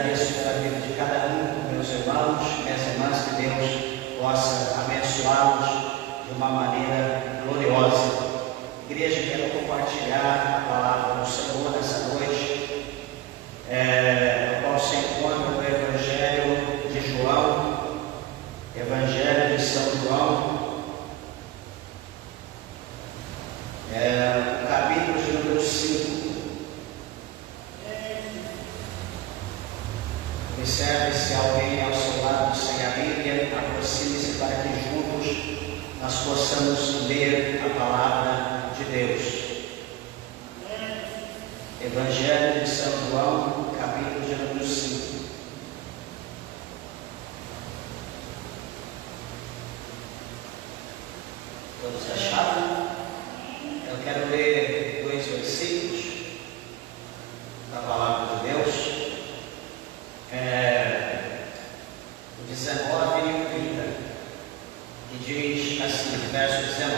agradeço pela vida de cada um dos meus irmãos, minhas irmãs, que Deus possa abençoá-los de uma maneira gloriosa. Igreja, quero compartilhar a palavra do Senhor nessa noite, no qual se encontra no Evangelho de João, Evangelho de São João, capítulo de número 5. Observe se alguém ao seu lado sem a Bíblia, aproxime-se para que juntos nós possamos ler a palavra de Deus. Evangelho de São João, capítulo de número 5. Todos acharam? Eu quero ler 2 versículos da palavra de Deus. O 19 e o 30, que diz assim, verso 19: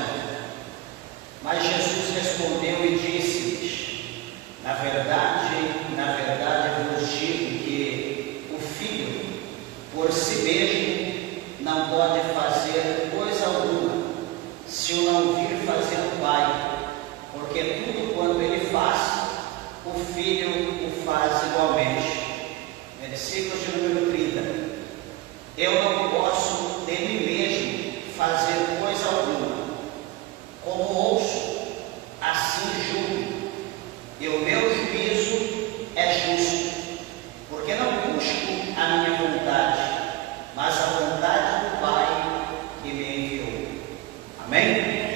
Mas Jesus respondeu e disse-lhes: na verdade vos digo que o Filho, por si mesmo, não pode fazer coisa alguma, se o não vir fazer o Pai, porque tudo quanto ele faz, o Filho o faz igualmente. Versículo de número 30. Eu não posso de mim mesmo fazer coisa alguma. Como ouço, assim julgo. E o meu juízo é justo, porque não busco a minha vontade, mas a vontade do Pai que me enviou. Amém?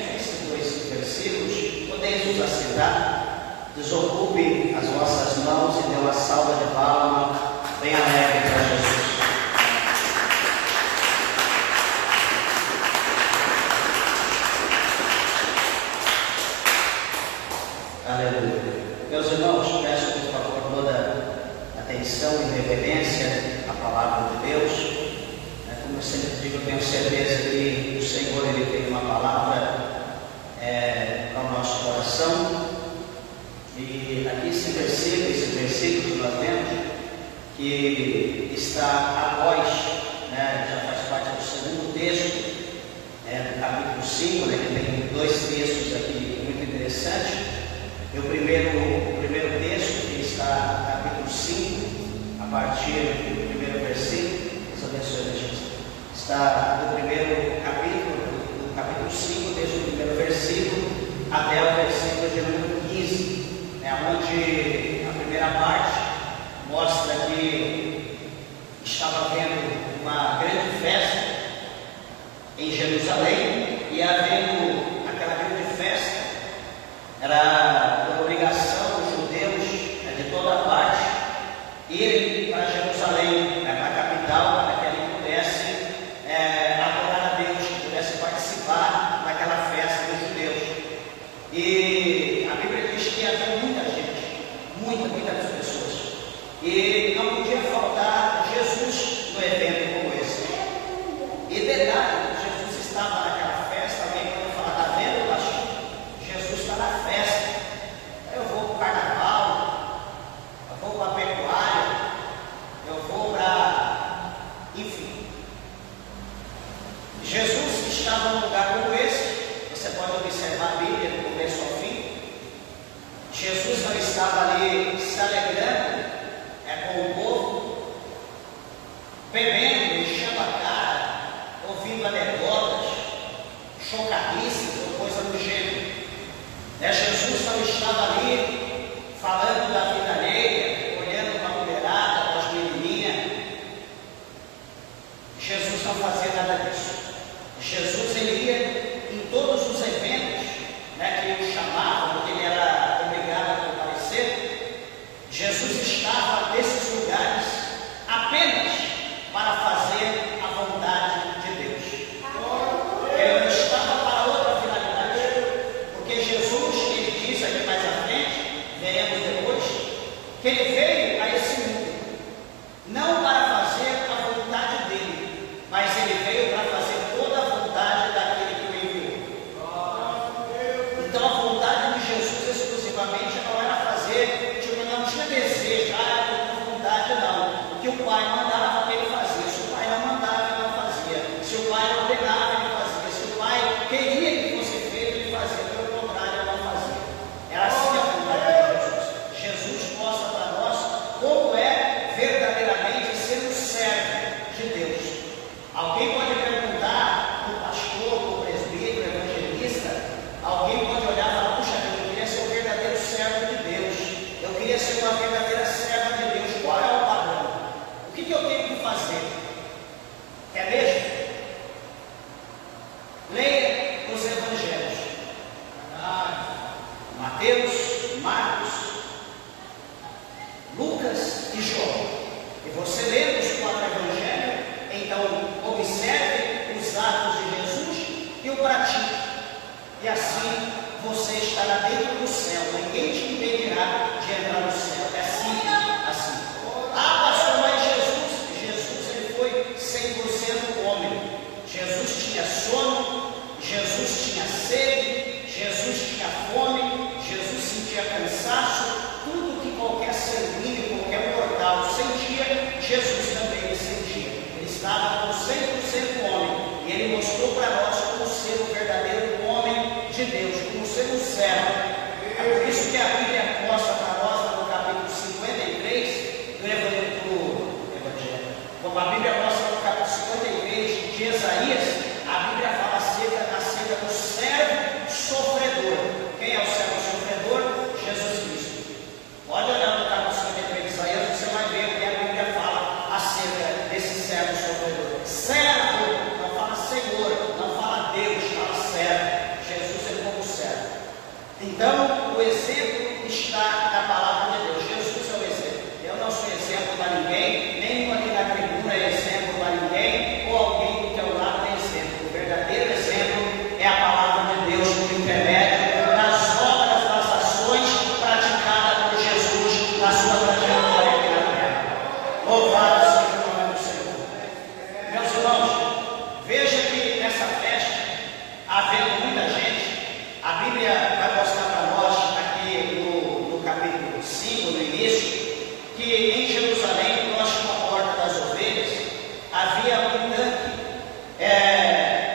São esses 2 versículos. Podeis nos assentar. Desocupe as vossas mãos e dê uma salva de palmas bem alegre para Jesus. Aleluia. Meus irmãos, peço por favor toda atenção e reverência à palavra de Deus. Como eu sempre digo, eu tenho certeza que o Senhor ele tem uma palavra para o nosso coração. E aqui esse versículo que nós temos, que está após, já faz parte do segundo texto, do capítulo 5, que tem 2 textos aqui muito interessantes. E o primeiro texto, que está no capítulo 5, a partir do primeiro versículo, Deus abençoe a gente, está no primeiro capítulo, do capítulo 5, desde o primeiro versículo até o versículo de número 15, onde a primeira parte mostra que estava havendo uma grande festa em Jerusalém, e havendo aquela grande festa, era por obrigação dos judeus de toda parte irem para Jerusalém, para a capital, para que ele pudesse adorar a Deus, que pudesse participar daquela festa dos judeus. E a Bíblia diz que havia muita gente, muitas pessoas, e não podia faltar Jesus no evento como esse. E detalhe, Jesus estava naquela festa. Alguém pode falar: está vendo, pastor? Jesus está na festa. Eu vou para o carnaval, eu vou para a pecuária, eu vou para... enfim. Jesus estava num lugar como esse. Você pode observar a Bíblia do começo ao fim. Jesus não estava ali se alegrando com o povo, bebendo, enchendo a cara, ouvindo a Lucas e João. E você lê os 4 evangelhos, então observe os atos de Jesus e o pratique. E assim você estará dentro do céu. Ninguém te impedirá de entrar no céu. É assim. Ah, pastor, mas Jesus ele foi 100% homem. Jesus tinha sono, Jesus tinha sede, Jesus tinha fome, Jesus sentia cansaço. Tudo que qualquer sanguíneo, qualquer mortal sentia, Jesus também sentia. Ele estava com 100% homem. E ele mostrou para nós como ser o verdadeiro homem de Deus, como ser um servo. É por isso que a Bíblia mostra para nós no capítulo 53 do Evangelho. Como a Bíblia mostra no capítulo 53 de Isaías, a Bíblia fala acerca do servo sofredor. Quem é o servo sofredor? Jesus Cristo. Pode olhar no capítulo 53 de Isaías, você vai ver o que a Bíblia fala acerca desse servo sofredor. Servo, não fala Senhor, não fala Deus, fala servo. Jesus é como servo. Então, o exemplo está na palavra de Deus. Jesus é o exemplo. Eu não sou exemplo para ninguém, nem aqui na tribuna é exemplo para ninguém, ou alguém do teu lado é exemplo. O verdadeiro exemplo é a palavra de Deus por intermédio das obras, das ações praticadas por Jesus na sua trajetória aqui na terra. Louvado seja o nome do Senhor. Meus irmãos, veja que nessa festa, havendo muita gente, a Bíblia vai mostrar para nós aqui no capítulo 5, no início, que em Jerusalém, próximo à porta das ovelhas, havia um tanque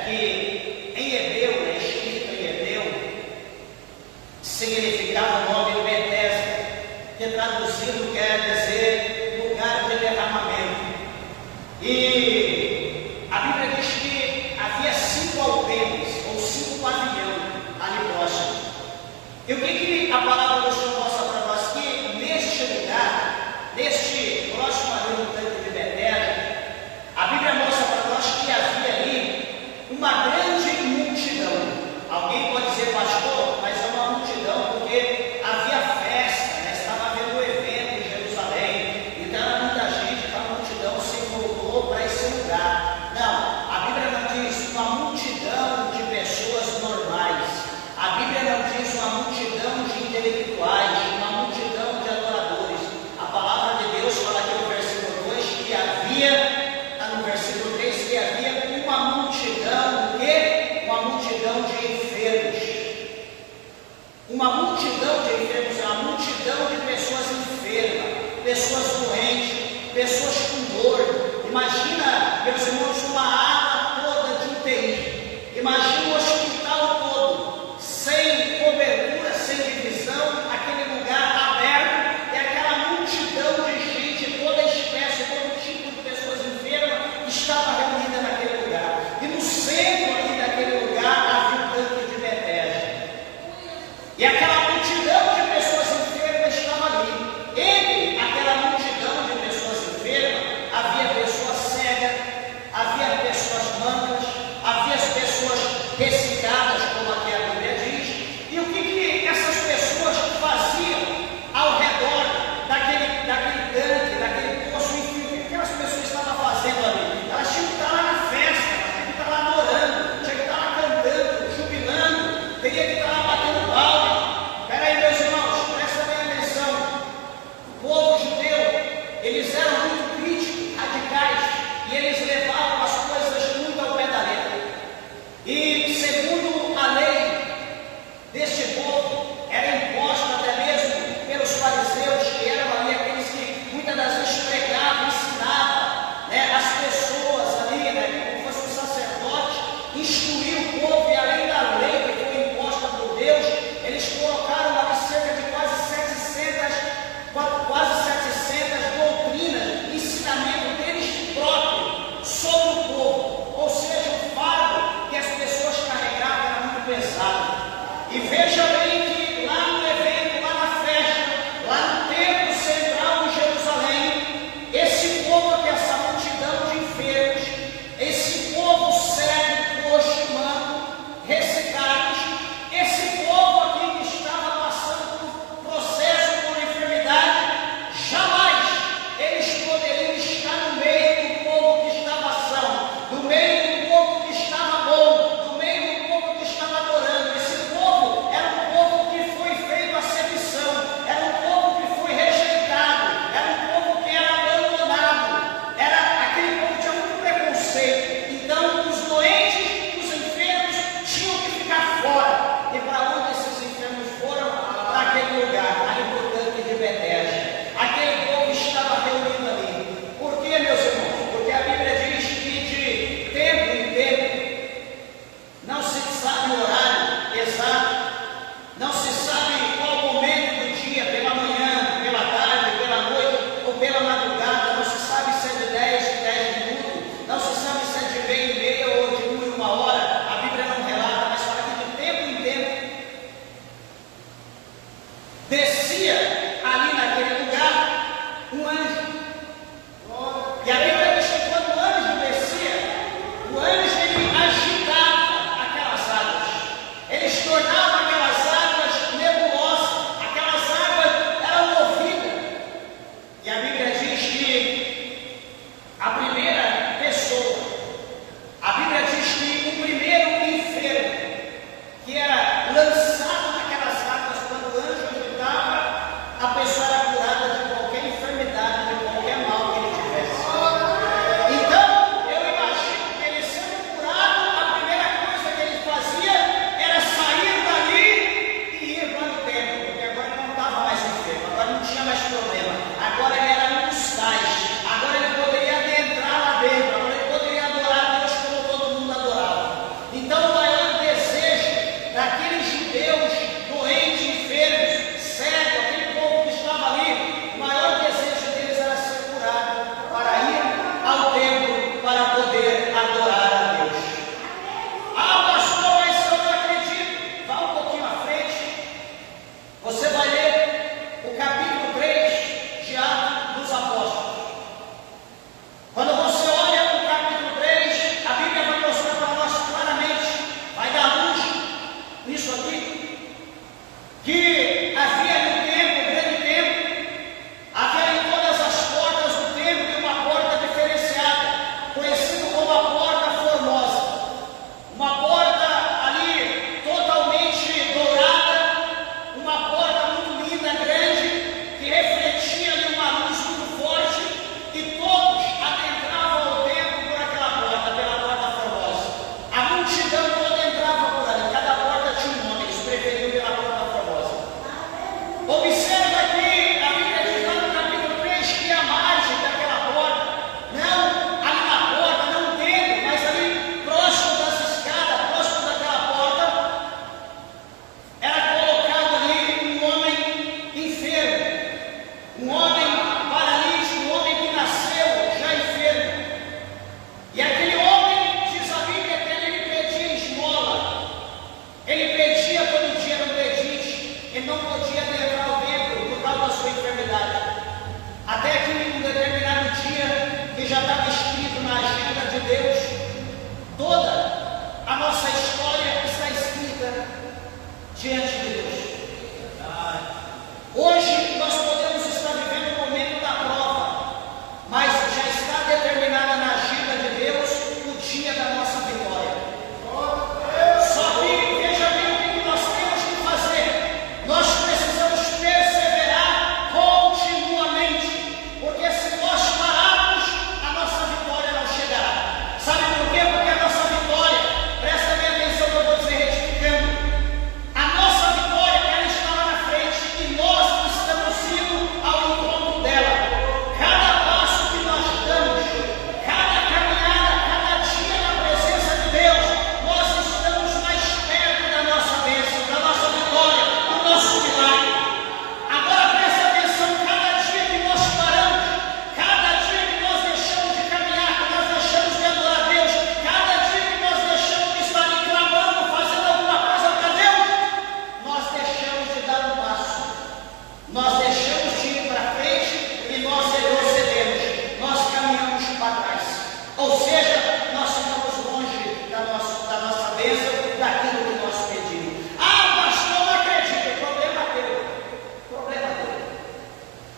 que em hebreu, escrito em hebreu, significava o nome Betesda, que traduzido quer dizer lugar de derramamento. E a Bíblia diz que havia 5 alpendres, ou 5 pavilhões ali próximo. E o que a palavra do Senhor mostra para nós? Que neste lugar, neste próximo ali no tanque de Betesda, a Bíblia mostra para nós que havia ali uma grande multidão. Alguém pode dizer, pastor, mas é uma multidão porque havia festa, né? Estava havendo um evento em Jerusalém, então era muita gente, então a multidão se voltou para esse lugar. Não, a Bíblia não diz uma multidão de pessoas normais. A Bíblia não diz uma multidão a Bíblia diz que a primeira pessoa, a Bíblia diz que o primeiro enfermo que era lançado naquelas águas quando o anjo gritava, a pessoa era curada de qualquer enfermidade, de qualquer mal que ele tivesse. Então, eu imagino que ele sendo curado, a primeira coisa que ele fazia era sair dali e ir para o templo, porque agora ele não estava mais enfermo, agora não tinha mais problema, agora ele era um dos tais, agora ele poderia adentrar lá dentro, agora ele poderia adorar a Deus como todo mundo adorava. Então, o maior desejo daqueles judeus doentes, enfermos, cegos, aquele povo que estava ali, o maior desejo deles era ser curado para ir ao templo para poder adorar a Deus. Ah, pastor, mas eu não acredito. Vá um pouquinho à frente. Você vai ler o capítulo 3 de Atos dos Apóstolos. Quando você olha o capítulo 3, a Bíblia vai mostrar para nós claramente, vai dar luz nisso aqui, que havia no templo, grande templo, havia em todas as portas do templo uma porta diferenciada, conhecida como a Porta Formosa. Uma porta ali totalmente dourada, uma porta muito linda, grande, que refletia ali uma luz muito forte, e todos adentravam ao templo por aquela porta, pela Porta Formosa. A multidão toda entrava por ali, cada porta tinha um nome, eles preferiam pela Porta Formosa. Observa que a Bíblia diz lá no capítulo 3 que a margem daquela porta, não ali na porta, não dentro, mas ali próximo das escadas, próximo daquela porta, era colocado ali um homem enfermo, um homem paralítico, um homem que nasceu já enfermo. E aquele homem, diz a Bíblia, que ele pedia esmola, ele pedia todo dia no pedinte, ele não podia adentrar ao templo por causa da sua enfermidade. Até que um determinado dia, que já estava escrito na agenda de Deus, toda a nossa história está escrita diante de Deus. Hoje nós podemos estar vivendo o momento da prova, mas já está determinada na agenda de Deus o dia da nossa vitória. Só que veja bem o que nós temos que fazer. Nós precisamos perseverar continuamente, porque se nós pararmos, a nossa vitória não chegará. Sabe por quê? Porque a nossa vitória, presta bem atenção que eu vou dizer retificando, a nossa vitória ela está lá na frente e nós estamos indo ao encontro dela. Cada passo que nós damos, cada caminhada, cada dia na presença de Deus, nós estamos mais perto da nossa bênção, da nossa vitória, do nosso milagre. Agora presta atenção, cada dia que nós paramos, cada dia que nós deixamos de caminhar, que nós deixamos de adorar a Deus, cada dia que nós deixamos de estar ali clamando, fazendo alguma coisa para Deus, nós deixamos de dar um passo, nós deixamos de ir para frente e nós retrocedemos, nós caminhamos para trás. Ou seja, nós ficamos longe da nossa bênção, daquilo que nós pedimos. Ah, pastor, não acredito, problema teu, problema teu.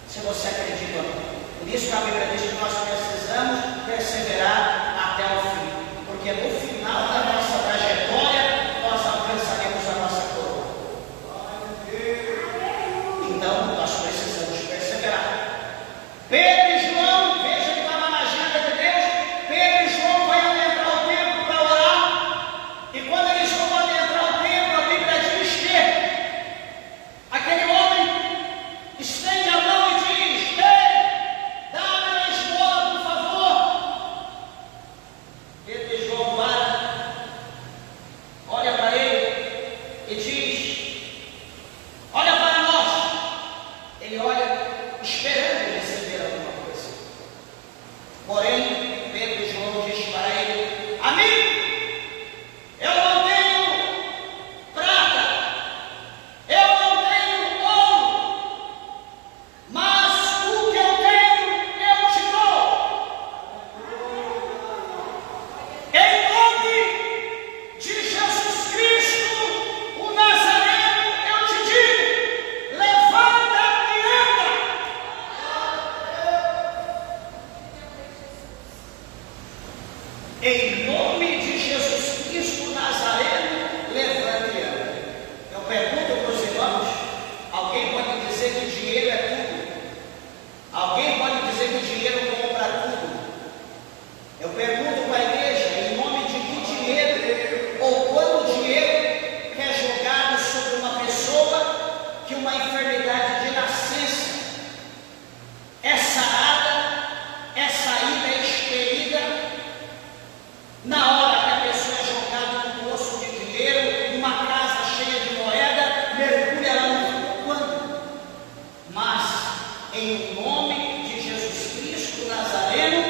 Se você acredita ou não. Por isso que a Bíblia diz que nós precisamos perseverar até o fim, porque no final da nossa trajetória nós alcançaremos a nossa coroa. Então nós precisamos perseverar. Pedro e João, veja que estava na agenda de Deus, Pedro e João vão adentrar o templo para orar, e quando eles vão adentrar o templo, a Bíblia diz que aquele homem estende a mão e diz: ei, dá-me uma esmola, por favor. Pedro e João param Em nome de Jesus Cristo Nazareno, levante e anda. Eu pergunto para os irmãos: alguém pode dizer que dinheiro é tudo? Alguém pode dizer que dinheiro compra tudo? Eu pergunto para a igreja: em nome de que dinheiro ou quando dinheiro que é jogado sobre uma pessoa que uma enfermidade de nascença é sarada, é saída, é expelida, na hora que a pessoa é jogada num poço de dinheiro, numa casa cheia de moeda, mergulha lá no quando? Mas, em nome de Jesus Cristo Nazareno,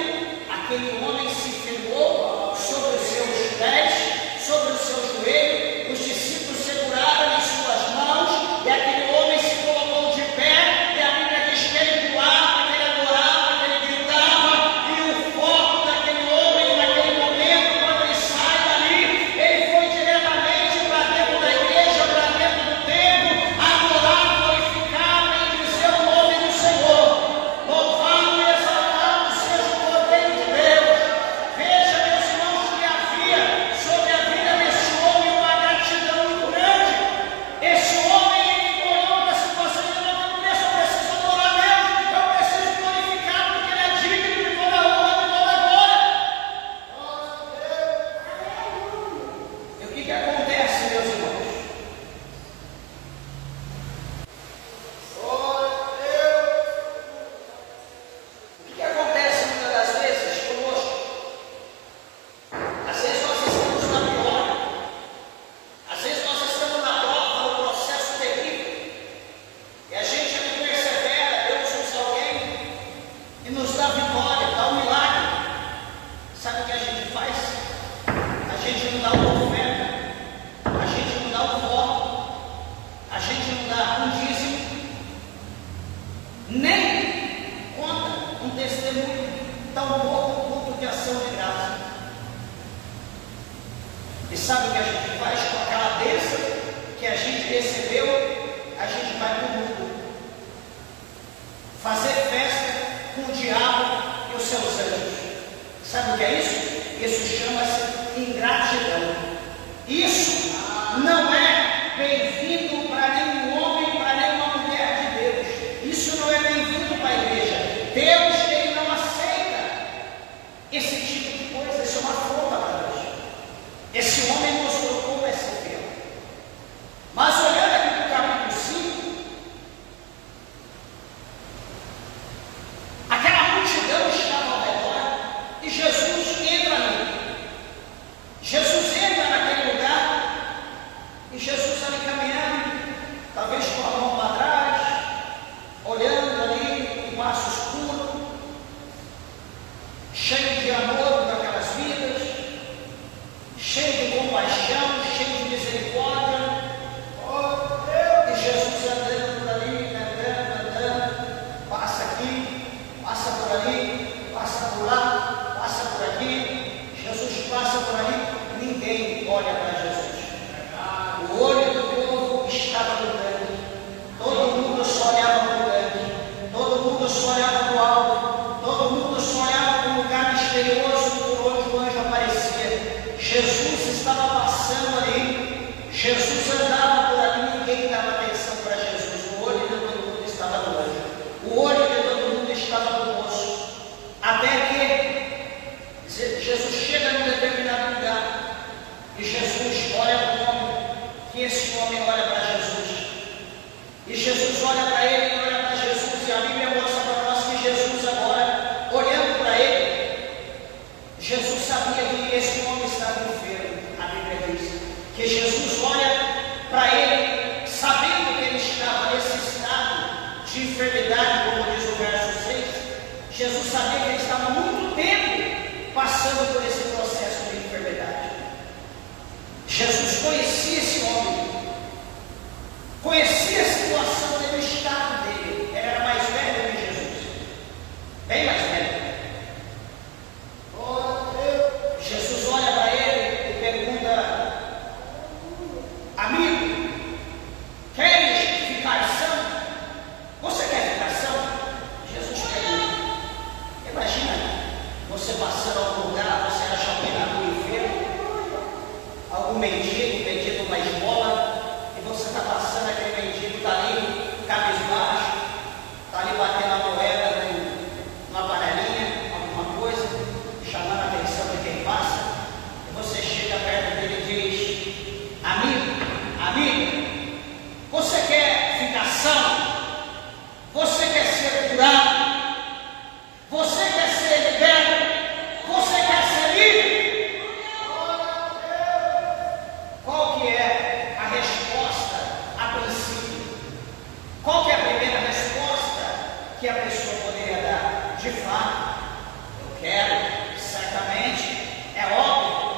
aquele homem se firmou sobre os seus pés, sobre o seu joelho, os discípulos seguraram em suas mãos, e aquele homem se colocou de pé, e a Bíblia diz que ele voava, que ele adorava, que ele gritava, e o foco daquele homem, naquele momento, quando ele sai dali, ele foi diretamente para dentro da igreja, para dentro do templo, adorar, glorificar, bendizer o nome do Senhor. Louvado e exaltado seja o Cordeiro de Deus. Veja, meus irmãos, que havia sobre a vida desse homem uma gratidão muito grande. Esse homem, ele olhou para a situação e falou: eu preciso adorar Deus, eu preciso glorificar, porque Ele é digno de toda a honra, de toda a glória. E o que acontece, meus irmãos? O que acontece muitas das vezes conosco? Às vezes nós estamos na pior, às vezes nós estamos na prova, no processo terrível, e a gente não persevera, Deus usa alguém e nos dá vitória, dá um milagre. Sabe o que a gente faz? A gente não dá uma oferta, a gente não dá um voto, a gente não dá um dízimo, nem conta um testemunho, tampouco um culto de ação de graça. E sabe o que a gente faz com aquela bênção que a gente recebeu? A gente vai para o mundo fazer festa com o diabo e os seus anjos. Sabe o que é isso? Isso chama-se ingratidão. Isso não é bem-vindo para nenhum homem, para nenhuma mulher de Deus. Isso não é bem-vindo para a igreja. Deus, ele não aceita esse tipo de coisa. Isso é uma afronta para Deus. Esse homem mostrou como é ser fiel. Mas olhando aqui para o capítulo 5, aquela multidão estava ao redor e Jesus entra ali. Jesus entra naquele lugar e Jesus ali caminhando, talvez com a mão para trás, olhando ali um passo escuro, cheio de amor daquelas vidas, cheio de compaixão, cheio de misericórdia. E Jesus andando por ali, andando, passa aqui, passa por ali, passa por lá, passa por aqui. Jesus passa por ali, ninguém olha para Jesus. O olho do povo estava no grande, todo mundo só olhava para o grande, todo mundo só olhava para o alto, todo mundo só olhava para um lugar misterioso por onde o anjo aparecia. Jesus estava passando ali, Jesus andava por ali, ninguém dava atenção para Jesus. O olho de todo mundo estava no anjo, o olho de todo mundo estava no moço, até que Jesus chega num determinado lugar e Jesus olha para o homem, que esse homem olha para Jesus, e Jesus olha para ele, olha para Jesus, e a Bíblia mostra para nós que Jesus agora, olhando para ele, Jesus sabia que esse homem estava enfermo. A Bíblia diz que Jesus olha para ele, sabendo que ele estava nesse estado de enfermidade, como diz o verso 6, Jesus sabia que ele estava há muito tempo passando por esse processo de enfermidade. Jesus conhecia esse homem, conhecia a situação dele, o estado dele. Ele era mais velho que Jesus, bem mais velho. Jesus olha para ele e pergunta: amigo, queres ficar são? Você quer ficar são? Jesus pergunta. Imagina você passando a algum lugar, você acha alguém na de fato, eu quero, certamente, é óbvio.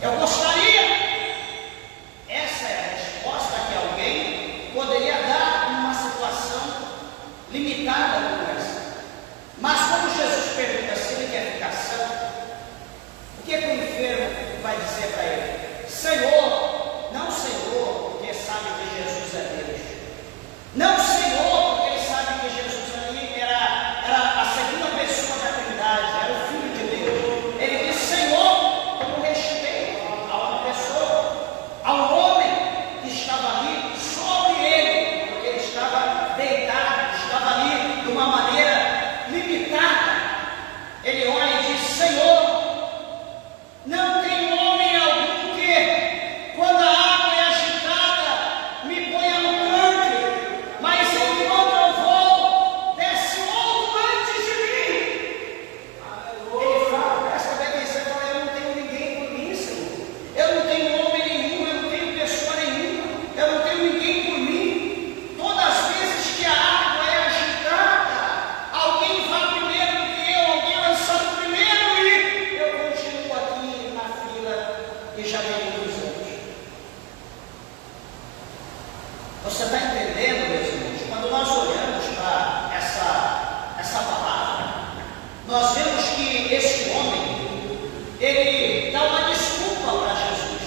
Eu gostaria. Essa é a resposta que alguém poderia dar numa situação limitada como essa. Mas quando Jesus pergunta se ele quer ficar são, o que o enfermo vai dizer para ele? Senhor, não Senhor, porque sabe que Jesus é Deus. Não Senhor, porque ele sabe que Jesus ali era a segunda pessoa da Trindade, era o Filho de Deus. Ele diz Senhor como respeito a uma pessoa, a um homem que estava ali sobre ele, porque ele estava deitado, estava ali de uma maneira limitada. Ele olha e diz Senhor, não tem homem algum que, quando a água é agitada, me ponha no tanque, mas enquanto eu vou, desce outro antes de mim. Ele fala, presta bem atenção, fala, eu não tenho ninguém por mim, Senhor. Eu não tenho homem nenhum, eu não tenho pessoa nenhuma, eu não tenho ninguém por mim. Todas as vezes que a água é agitada, alguém vai primeiro do que eu, alguém é lançado primeiro e eu continuo aqui na fila e já venho dos outros. Você está entendendo, meus irmãos? Quando nós olhamos para essa palavra, nós vemos que esse homem, ele dá uma desculpa para Jesus.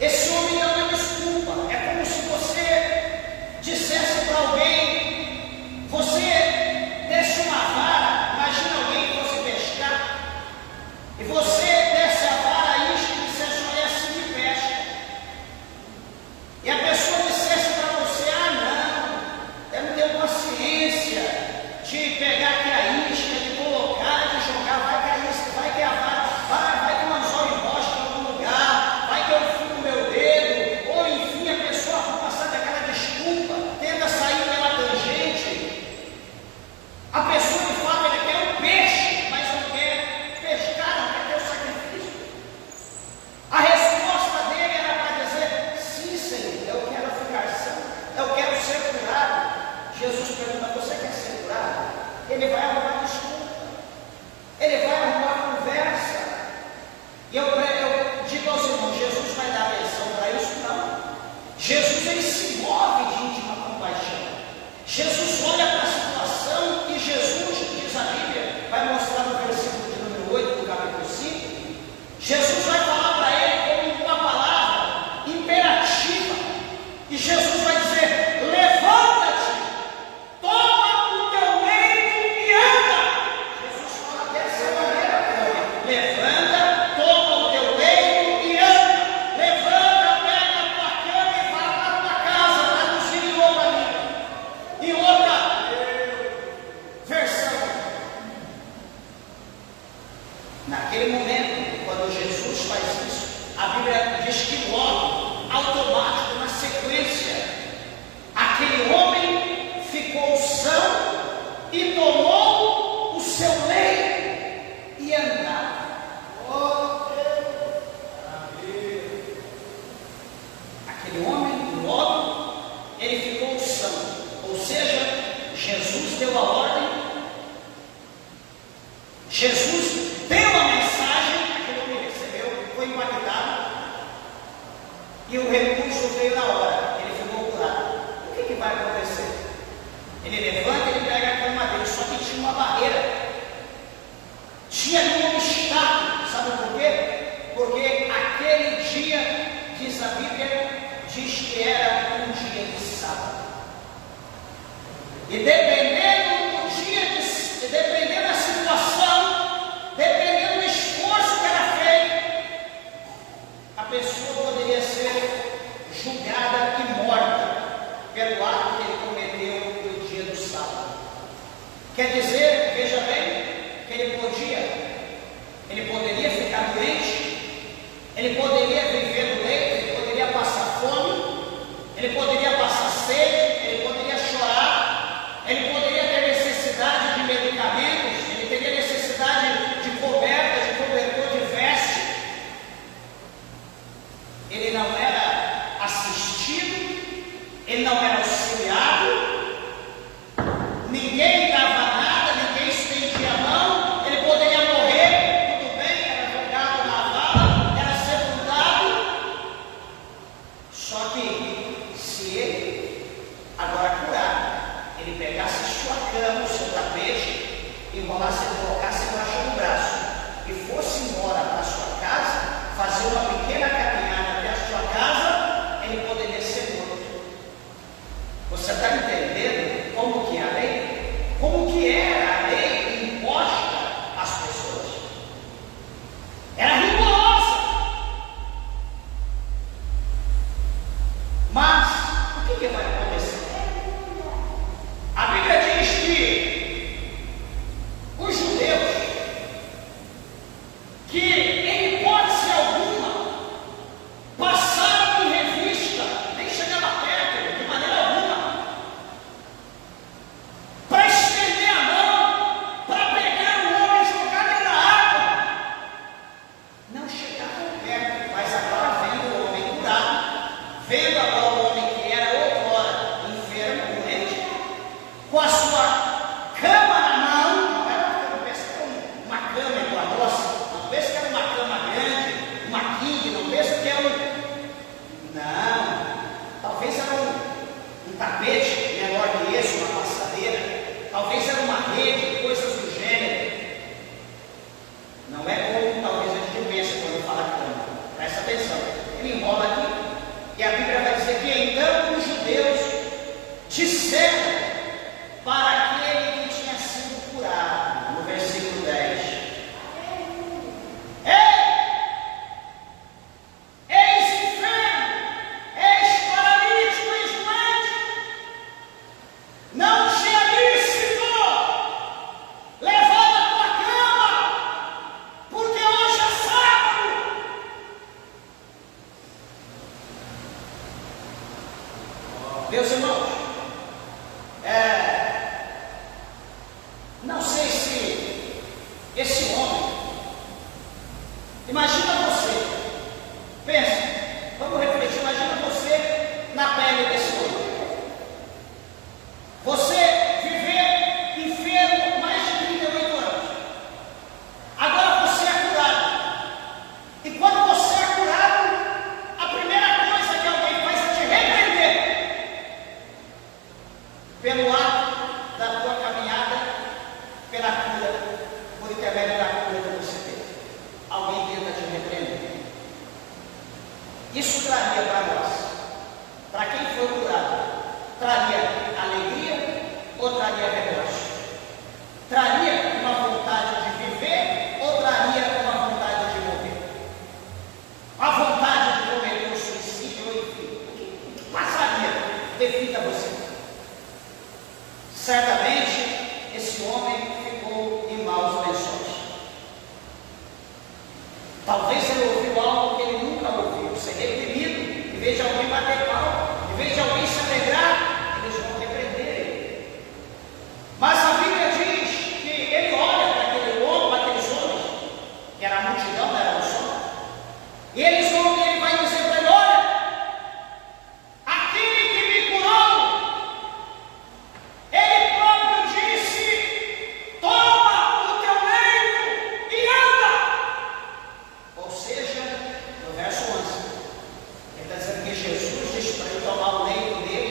Esse homem dá uma desculpa. É como se você dissesse para alguém, você desse uma vara, imagina alguém que fosse pescar, e você desse a vara a isca e dissesse, olha, assim me pesca. E a pessoa dissesse para você, não, eu não tenho paciência de pegar aqui a isca, de colocar, de jogar, vai cair, vai que a vara, vai que o anzol enrosca em algum lugar, vai que eu furo meu dedo, ou enfim, a pessoa passar daquela desculpa, tenta sair pela tangente. A pessoa de fato ela quer um peixe, mas não quer pescar, não quer ter o sacrifício. A resposta dele era para dizer, sim Senhor, eu quero ficar são, eu quero ser curado. Jesus pergunta, você quer ser curado? Ele vai arrumar desculpa, ele vai arrumar conversa. E eu digo aos irmãos, Jesus vai dar atenção para isso? Não. Jesus ele se move de íntima compaixão. Jesus olha para a situação e Jesus, diz a Bíblia, vai mostrar no versículo de número 8 do capítulo 5, Jesus vai falar para ele com uma palavra imperativa. E Jesus vai dizer, levanta-te, toma o teu leito e anda. Jesus fala dessa maneira, levanta, toma o teu leito e anda. Levanta, pega a tua cama e vai para a tua casa, traduzindo em outra língua. Em outra versão. Naquele momento, quando Jesus faz isso, a Bíblia diz que logo, automático, na sequência, aquele homem ficou são e tomou o seu leito e andava. Aquele homem, logo, ele ficou são. Ou seja, Jesus deu a ordem, Jesus deu a mensagem, aquele homem recebeu, foi impactado, e o recurso veio na hora, ele ficou curado. O que vai acontecer? Ele levanta, ele pega a cama dele, só que tinha uma barreira, tinha um obstáculo, sabe por quê? Porque aquele dia, diz a Bíblia, diz que era um dia de sábado. E dependendo do dia, dependendo da situação, dependendo do esforço que era feito, a pessoa poderia ser julgada e morta pelo ato que ele cometeu no dia do sábado. Quer dizer, veja bem, que ele poderia ficar doente, ele poderia viver no leito, ele poderia passar fome, ele poderia passar sede, ele poderia chorar, ele poderia ter necessidade de medicamentos, ele teria necessidade de coberta, de cobertor de veste. Ele não era assistido, ele não era auxiliado, cama, o seu tapete, enrolasse, colocasse embaixo do braço e fosse embora para a sua casa, fazer uma pequena caminhada até a sua casa, ele poderia ser morto. Você está entendendo como que é a lei? Como que era a lei imposta às pessoas? Era rigorosa. Mas o que vai acontecer? A Bíblia diz que os judeus, que em hipótese alguma passaram em revista, nem chegava perto, de maneira alguma, para estender a mão, para pegar o homem e jogar ele na água, não chegavam perto. Mas agora vendo o homem curado, vendo agora o homem que era outrora enfermo, doente, com a sua cama na mão, não pensa que era uma cama igual a nossa, não pensa que era uma cama grande, uma king, não pensa que era não, talvez era um tapete menor que esse, uma passadeira, talvez era uma rede, coisas do gênero. Não é como talvez a gente pensa quando fala cama. Presta atenção, ele enrola aqui, e a Bíblia vai dizer que então os judeus disseram para aquele que tinha sido curado, no versículo 10: eis enfermo, eis paralítico, eis doente, não te é lícito levar a tua cama, porque hoje é sábado. Meus irmãos, não sei se esse homem, imagina você, pensa, vamos refletir, imagina você na pele desse homem, você viver enfermo mais de 38 anos, agora você é curado, e quando você é curado, a primeira coisa que alguém faz é te repreender pelo ato da tua caminhada, pela cura, por intermédio da cura que você teve. Alguém tenta te repreender. Isso traria para nós, para quem foi curado, traria alegria ou traria remorso? Traria uma vontade de viver ou traria uma vontade de morrer? A vontade de cometer um suicídio, enfim, o que passaria devido a você? Certamente esse homem ficou em maus lençóis. Talvez ele ouviu algo que ele nunca ouviu, ser reprimido, em vez de alguém bater pau, em vez de alguém se alegrar, eles vão repreender ele. Mas a Bíblia diz que ele olha para aquele homem, para aqueles homens, que era a multidão, não era um só, e eles vão, ele vai dizer para ele: olha, aquele que me curou, ele próprio disse: toma o teu leito e anda. Ou seja, no verso 11, ele está dizendo que Jesus disse para ele tomar o leito dele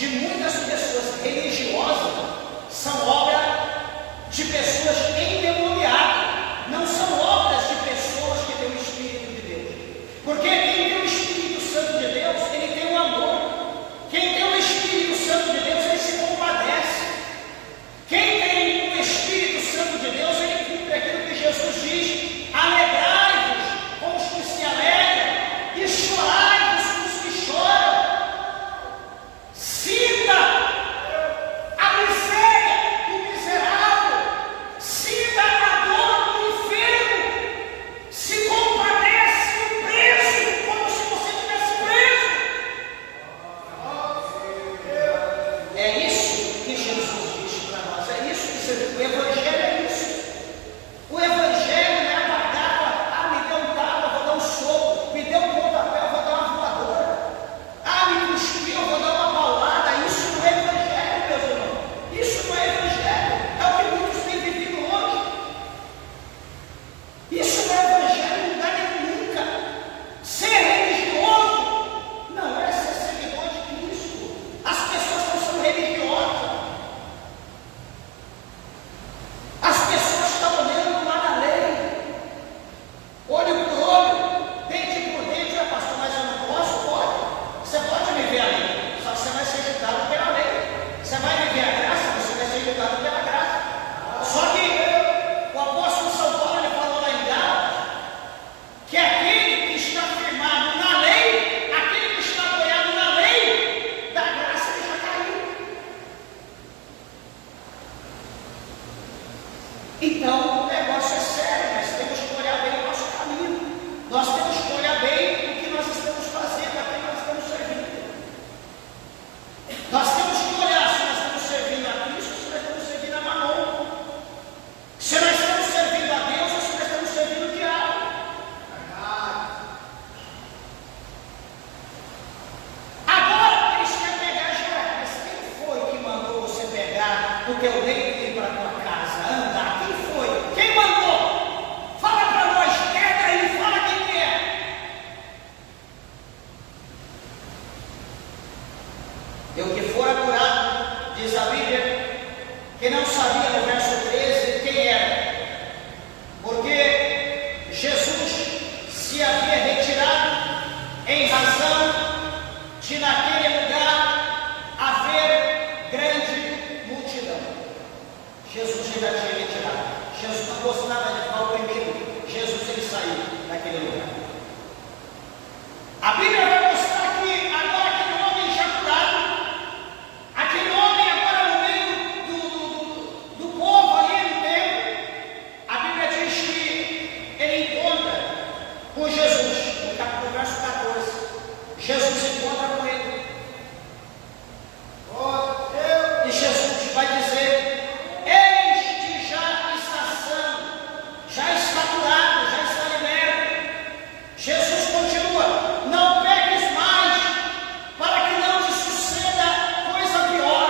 de muitas pessoas religiosas são obra de pessoas endemoniadas, não são obras de pessoas que têm o Espírito de Deus. Porque quem tem o Espírito Santo de Deus, ele tem o amor. Quem tem o Espírito Santo de Deus, ele se compadece. Quem tem o Espírito Santo de Deus, ele cumpre aquilo que Jesus diz: alegrai-vos com os que se alegram e chorai-vos com os que choram. Sinta a miséria do miserável, sinta a dor do enfermo, se compadece do preso como se você tivesse preso. É isso que Jesus diz para nós, é isso que o Evangelho é isso. O Evangelho não é amargar, me deu um tapa, eu vou dar um soco, me deu um pontapé, eu vou dar uma voadora, me cuspiu, eu vou dar uma paulada. Isso não é Evangelho, meus irmãos. Isso não é Evangelho, é o que muitos têm vivido hoje. Isso não é Evangelho em lugar nenhum, nunca. Ser religioso não é ser seguidor de Cristo. As pessoas não são religiosas. As pessoas estão olhando lá na lei, olho por olho, dente por dente. Pastor, mas eu não posso? Pode. Você pode viver a lei, só que você vai ser julgado pela lei. Você vai viver a graça, você vai ser julgado pela graça. Só que o apóstolo São Paulo, ele falou lá em Gálatas, que aquele que está firmado na lei, aquele que está apoiado na lei, da graça ele já caiu. Então, o negócio é sério, nós temos que olhar bem o nosso caminho. Nós temos que olhar bem o que nós estamos fazendo, a quem nós estamos servindo. Nós temos que olhar se nós estamos servindo a Cristo, se nós estamos servindo a Mamon. Se nós estamos servindo a Deus ou se nós estamos servindo o diabo. Agora eles querem pegar Joé. Mas quem foi que mandou você pegar o teu leito e ir para a tua casa, andar? Quem foi? Quem mandou? Fala para nós, pega aí, fala quem que é. E o que fora curado, diz a Bíblia, que não sabia no verso 13 quem era, porque Jesus se havia retirado em razão de naquele lugar haver grande multidão. Jesus ainda tinha retirado. Jesus não gostava de ficar oprimido. Jesus ele saiu daquele lugar. A Bíblia vai mostrar que agora aquele homem já curado, aquele homem agora no meio do povo ali no templo, a Bíblia diz que ele encontra com Jesus, no verso 14. Jesus encontra com ele. E Jesus vai dizer: eis que já está sã, já está curado, já está liberto. Jesus continua: não peques mais, para que não te suceda coisa pior.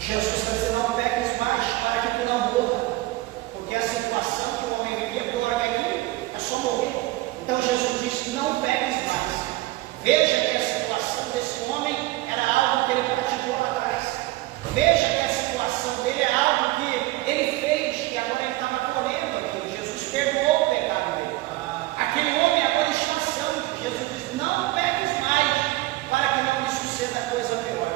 Jesus está dizendo: não peques mais, para que tu não morra, porque a situação que o homem vivia, pior que aquilo, é só morrer. Então Jesus disse: não peques mais. Veja que a situação desse homem era algo que ele praticou lá atrás. Veja que a situação dele é algo que ele fez e agora ele estava colhendo aquilo. Jesus perdoou o pecado dele. Aquele homem agora está santo. Jesus disse: não peques mais, para que não lhe suceda coisa pior.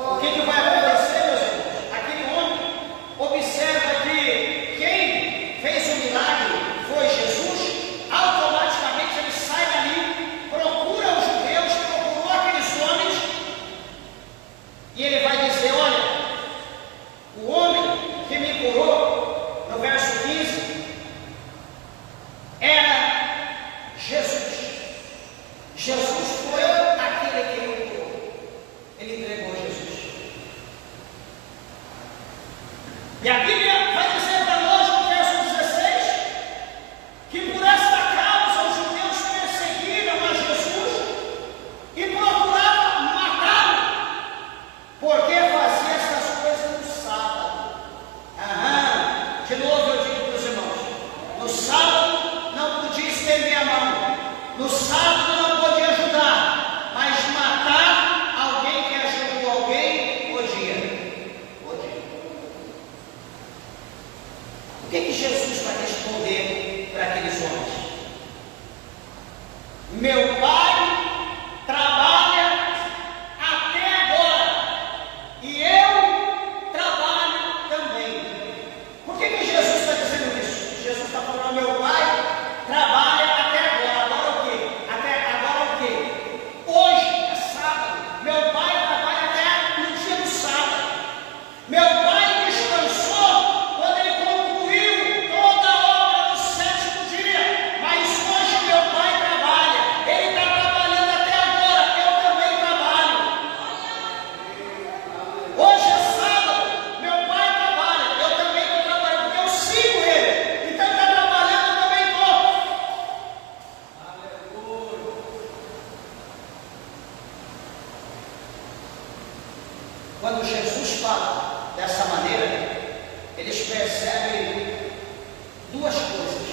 O que vai acontecer, meus irmãos? Aquele homem observa que quem fez o milagre foi Jesus. Automaticamente ele sai dali, procura os judeus, procurou aqueles homens, e ele vai dizer: olha, o homem que me curou, no verso 15, era Jesus. Jesus foi aquele que ele curou. Ele entregou Jesus. E a Bíblia vai dizer para nós no verso 16 que por esta causa os judeus perseguiram a Jesus e procuravam matá-lo, porque fazia essas coisas no sábado. De novo eu digo para os irmãos: no sábado não podia estender a mão, no sábado não podia ajudar, quando Jesus fala dessa maneira, eles percebem duas coisas.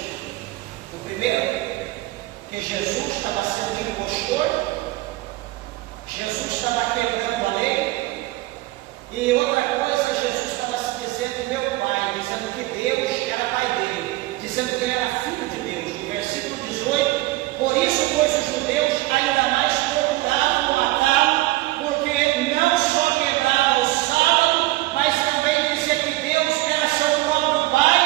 O primeiro, que Jesus estava sendo impostor, Jesus estava quebrando a lei, e outra coisa, Jesus estava se dizendo meu Pai, dizendo que Deus era Pai dele, dizendo que ele era Filho de Deus. No versículo 18, por isso, pois os judeus ainda mais procuravam matá-lo, porque não só quebrava o sábado, mas também dizia que Deus era seu próprio Pai,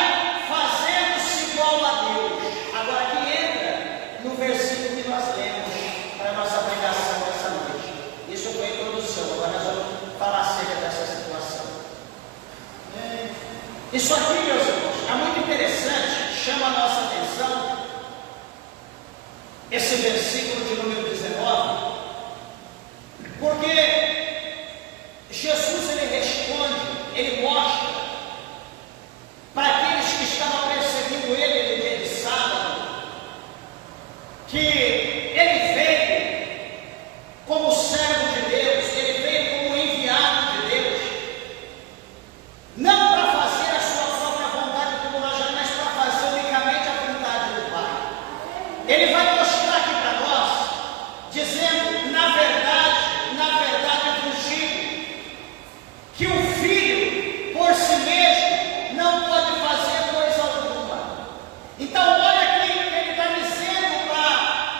fazendo-se igual a Deus. Agora aqui entra no versículo que nós lemos para a nossa pregação dessa noite. Isso foi a introdução, agora nós vamos falar acerca dessa situação. Isso aqui, meus irmãos, é muito interessante, chama a nossa atenção, esse versículo de número 19, porque Jesus, ele responde, ele mostra para aqueles que estavam perseguindo ele no dia de sábado, que ele veio como servo de Deus, ele veio como enviado de Deus, não para fazer a sua própria vontade como nós já, mas para fazer unicamente a vontade do Pai. Ele vai mostrar aqui para nós, dizendo, na verdade vos digo, que o Filho, por si mesmo, não pode fazer coisa alguma. Então, olha aqui que ele está dizendo para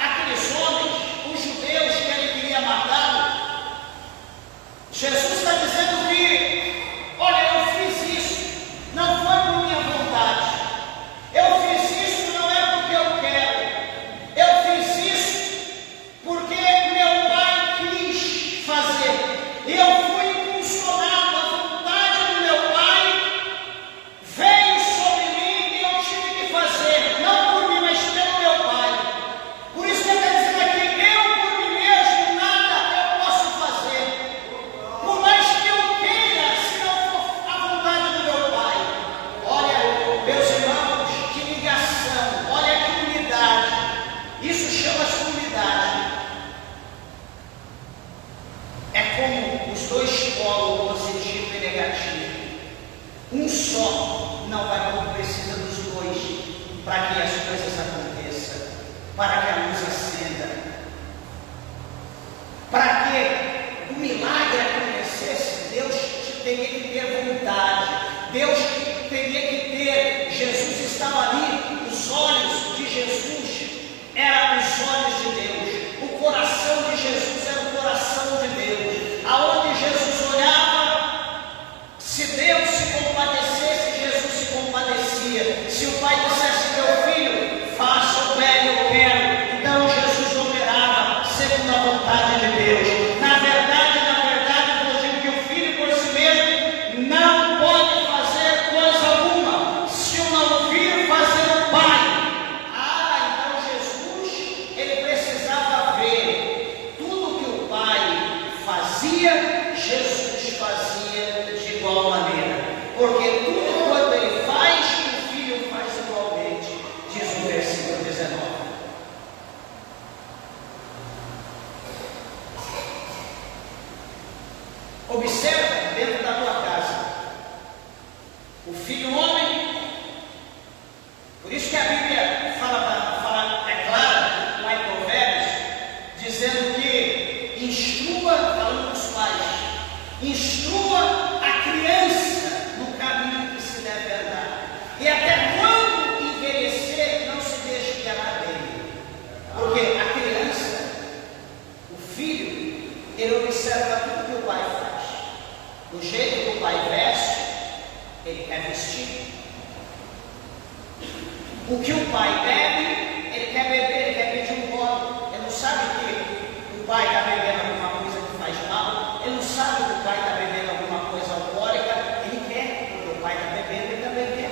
aqueles homens, os judeus que ele queria matá-lo. Jesus está dizendo que, olha, eu fiz isso, não foi por minha vontade. Eu fiz isso não é porque eu quero. Eu fiz isso porque meu Pai quis fazer. Eu fui impulsionado, a vontade do meu Pai veio sobre mim e eu tive que fazer, não por mim, mas pelo meu Pai. Por isso que ele está dizendo aqui, eu por mim mesmo nada eu posso fazer. Por mais que eu queira, se não for a vontade do meu Pai. Olha, meus irmãos, que ligação, olha que unidade. Isso chama-se unidade. É como os dois polos, positivo e negativo. Um só não vai como precisa dos dois para que as coisas aconteçam, para que a luz acenda, para que o milagre acontecesse. Deus teria que ter vontade, Deus teria que ter. Jesus estava ali, os olhos de Jesus eram os olhos de Deus, o coração de Jesus era o coração de Deus. Aonde Jesus olhava, se Deus se compadecesse, Jesus se compadecia. Se o Pai dissesse, meu filho, faça o bem, eu quero, então Jesus operava segundo a vontade de Deus. Na verdade, eu digo que o Filho por si mesmo não pode fazer coisa alguma, se o não vir fazer o Pai. Então Jesus, ele precisava ver tudo que o Pai fazia, Jesus fazia de igual maneira, porque tudo quanto ele faz, o Filho faz igualmente, diz o versículo 19. Observa dentro da tua casa, o filho homem, por isso que a Bíblia fala, é claro, lá em Provérbios, dizendo que instrua, falando dos pais, instrua a criança no caminho que se deve andar, e até quando envelhecer, não se deixe enganar dele, porque a criança, o filho, ele observa tudo que o pai faz. Do jeito que o pai veste, ele quer vestir. O que o pai bebe, ele quer beber, ele quer pedir um gole. Ele não sabe que o pai está bebendo alguma coisa que faz mal, ele não sabe que o pai está bebendo alguma coisa alcoólica, ele quer, porque o pai está bebendo, ele também quer.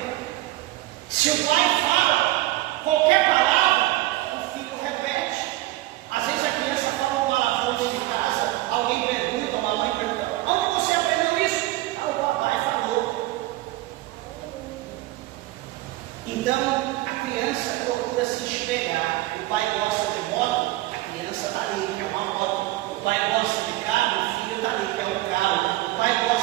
Se o pai fala qualquer palavra, o filho repete. Às vezes a criança fala um palavrão dentro de casa, alguém pergunta, uma mãe pergunta, onde você aprendeu isso? O papai falou. Então, a criança procura se espelhar. O pai gosta de moto, a criança está ali, que é uma moto. O pai gosta de carro, o filho está ali, que é um carro. O pai gosta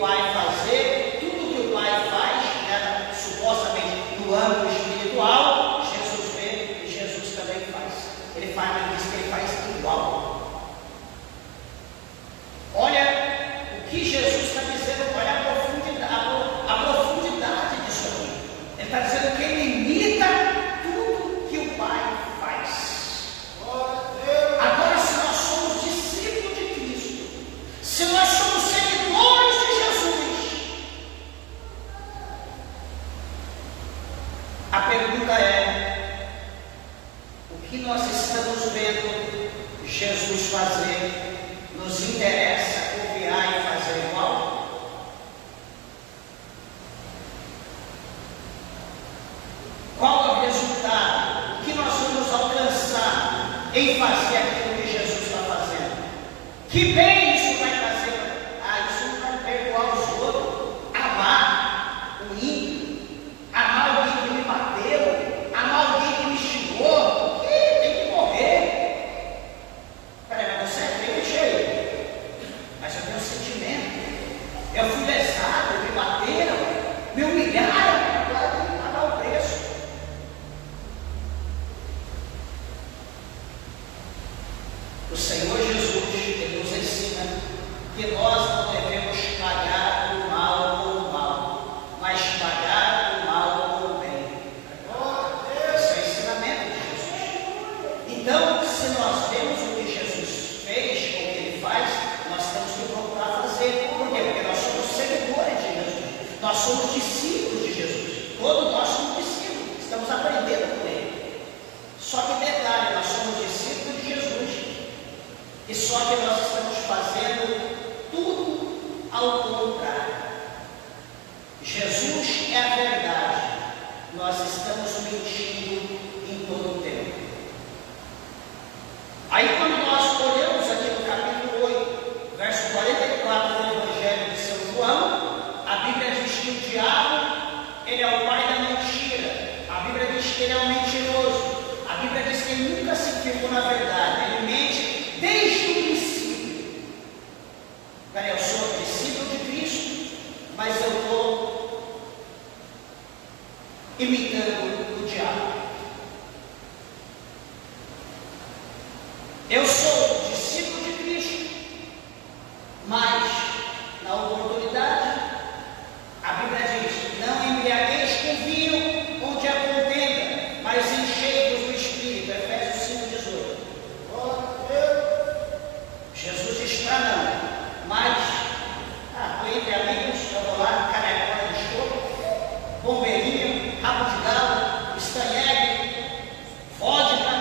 Pai fazer, tudo que o Pai faz, né, supostamente no âmbito espiritual, Jesus vê e Jesus também faz. Ele diz que ele faz igual. Olha o que Jesus está dizendo, olha a profundidade disso aqui. Ele está dizendo que ele imita tudo que o Pai faz. Agora, se nós somos discípulos de Cristo, se nós somos seguidores de Jesus, a pergunta é: o que nós estamos vendo Jesus fazer nos interessa copiar e fazer igual? Qual é o resultado? O que nós vamos alcançar em fazer aquilo que Jesus está fazendo? Que bem isso vai trazer? Isso não vai perdoar os outros. Amar o ímpio, amar alguém que me bateu, amar alguém que me xingou, tem que morrer. Peraí, mas você é crente, mas eu tenho um sentimento. Eu fui lesado, me bateram, me humilharam, agora tem que pagar o preço. O Senhor Jesus, Ele nos ensina que nós não devemos pagar o mal com o mal, mas pagar o mal com o bem. Esse é o ensinamento de Jesus. Então, se nós vemos o que Jesus fez, o que Ele faz, nós temos que procurar fazer. Por quê? Porque nós somos seguidores de Jesus. Nós somos discípulos de Jesus. Todos nós somos discípulos. Estamos aprendendo com Ele. Só que detalhe, nós somos discípulos de Jesus. E só que nós estamos fazendo tudo ao contrário. Jesus é a verdade. Nós estamos mentindo em todo o tempo. Aí quando nós olhamos aqui no capítulo 8, verso 44 do Evangelho de São João, a Bíblia diz que o diabo, ele é o pai da mentira. A Bíblia diz que ele é um mentiroso. A Bíblia diz que ele nunca se firmou na verdade. Ele mente desde o princípio. Eu sou discípulo de Cristo, mas eu estou imitando o diabo. Eu sou discípulo de Cristo, mas na oportunidade, a Bíblia diz: não embriagueis com vinho onde há contenda, mas enchei-vos do Espírito. Efésios 5,18. Jesus diz para não, mas estou entre amigos, eu vou lá, canecona de chope, bombeirinho, rabo de galo, estanhegue, vodka.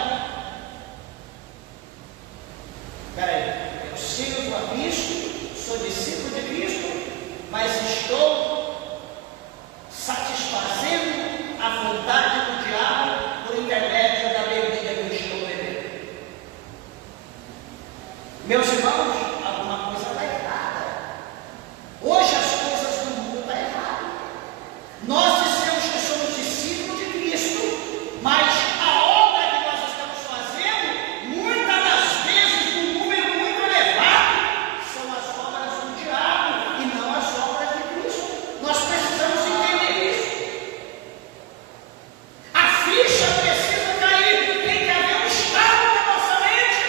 Peraí, eu sirvo a Cristo, sou discípulo de Cristo, mas estou satisfazendo a vontade do diabo por intermédio da bebida que eu estou bebendo. Meus irmãos, alguma coisa está errada. Hoje as coisas do mundo estão erradas. Nós dizemos que somos discípulos de Cristo, mas a obra que nós estamos fazendo, muitas das vezes, num número muito elevado, são as obras do diabo e não as obras de Cristo. Nós precisamos entender isso. A ficha precisa cair, tem que haver um estado na nossa mente.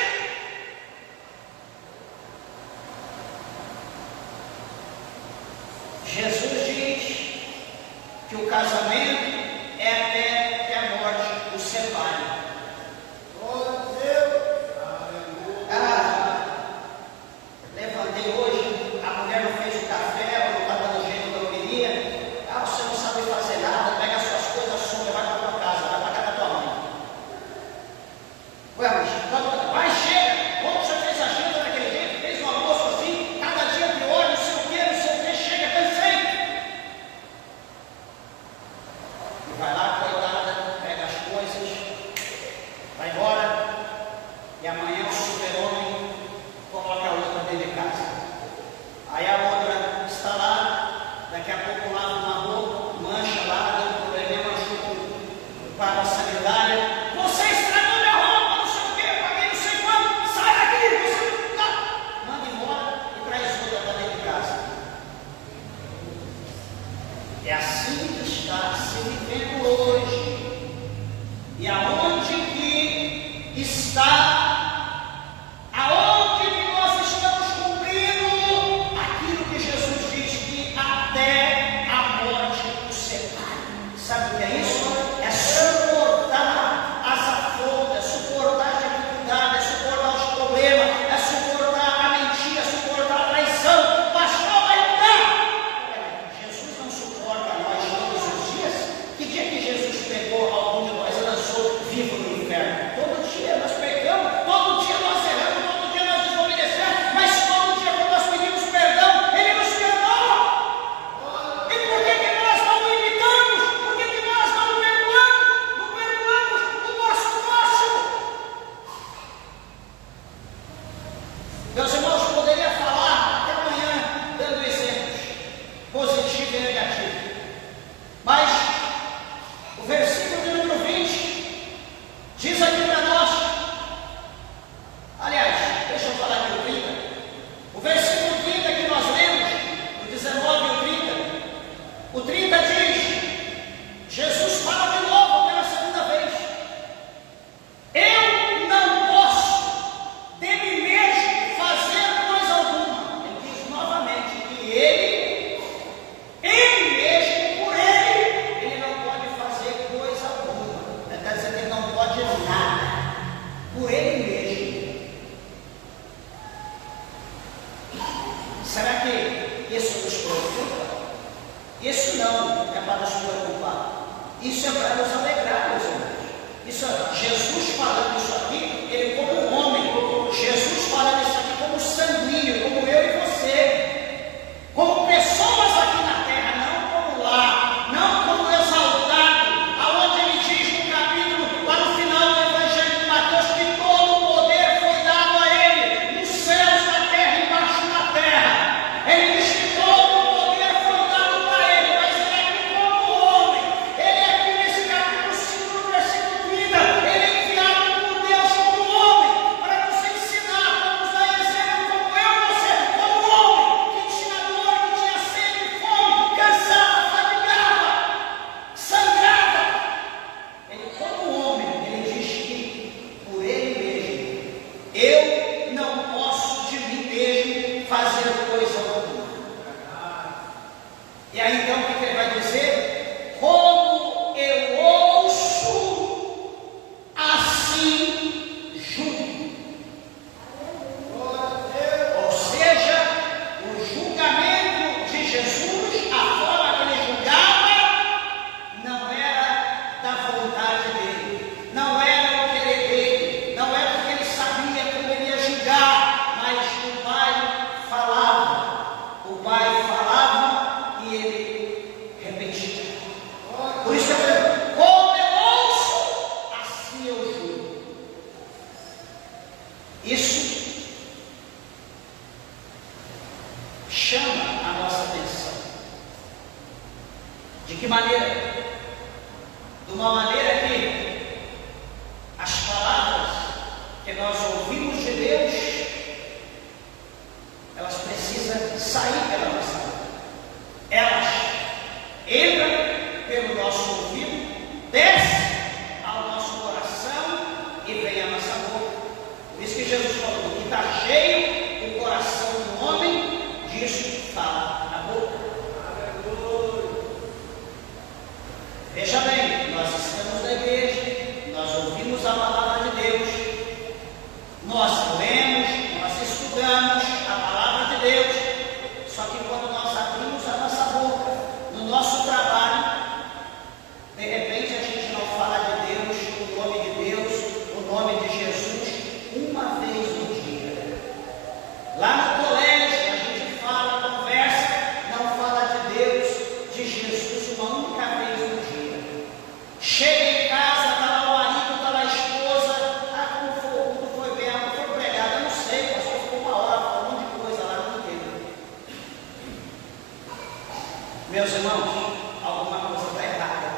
Jesus diz que o casamento é até que a morte os separe. Levantei hoje, a mulher não fez o café, não estava no jeito que eu queria. Você não sabe fazer nada, pega as suas coisas, suma, vai para a tua casa, vai para a casa da tua mãe. Ué, mas vai, chega, como você fez a janta daquele jeito, fez um almoço assim, cada dia pior, não sei o que, chega, cansei. E vai lá, coitada, pega as coisas, vai embora, e amanhã o super-homem coloca a outra dentro de casa. Aí a outra está lá, daqui a pouco lava uma roupa, mancha lá, deu um problema, manchou com água sanitária. Você estragou minha roupa, não sei o que, eu paguei não sei quanto, sai daqui, você manda embora e traz outra para dentro de casa. isso nos preocupa? Isso não é para nos preocupar. Isso é para nos alegrar, meus irmãos. Isso, Jesus falando isso aqui, ele como homem, Jesus falando isso aqui como sanguíneo, como eu e você, como pessoas aqui na terra, não como lá, não como exaltado, aonde ele diz no capítulo, lá no final do Evangelho de Mateus, que todo o poder foi dado a ele, nos céus, na terra, embaixo da terra. Ele diz que todo o poder foi dado para ele, mas ele é aqui como homem, ele é aqui nesse capítulo 5, no versículo 30, ele é enviado por Deus como homem, para nos ensinar, para nos dar exemplo como eu e você, como homem, que tinha dor, que tinha sede, fome, cansado, fatigado, sangrava. Ele como homem, ele diz que por ele mesmo, eu não posso de mim mesmo fazer coisa alguma. E aí então o que ele vai dizer? Como eu ouço, assim julgo. Ou seja, o julgamento de Jesus, a forma que ele julgava, não era da vontade dele, não era o querer dele, não era porque ele sabia como ele ia julgar, mas o Pai falava e ele repetia. Por isso eu pergunto, como eu ouço, assim eu julgo. Isso chama a nossa atenção. De que maneira? De uma maneira que as palavras que nós ouvimos de Deus, elas precisam sair pela nossa boca. Elas entram pelo nosso ouvido, descem ao nosso coração e vêm à nossa boca. Por isso que Jesus falou, que está cheio o coração do homem, disso fala a boca. Veja bem, nós estamos na igreja, nós ouvimos a palavra de Deus, nós lemos, nós estudamos a palavra de Deus, só que quando nós abrimos a nossa boca, no nosso trabalho, de repente a gente não fala de Deus, o nome de Deus, o nome de Jesus, uma vez no dia. Lá no colégio a gente fala, conversa, não fala de Deus, de Jesus, uma única vez no dia. Chega em casa, está lá o marido, está lá a esposa, como foi, o culto foi bem, como foi pregado, eu não sei, pastor, ficou uma hora, falou um monte de coisa lá, não entendo. Meus irmãos, alguma coisa está errada.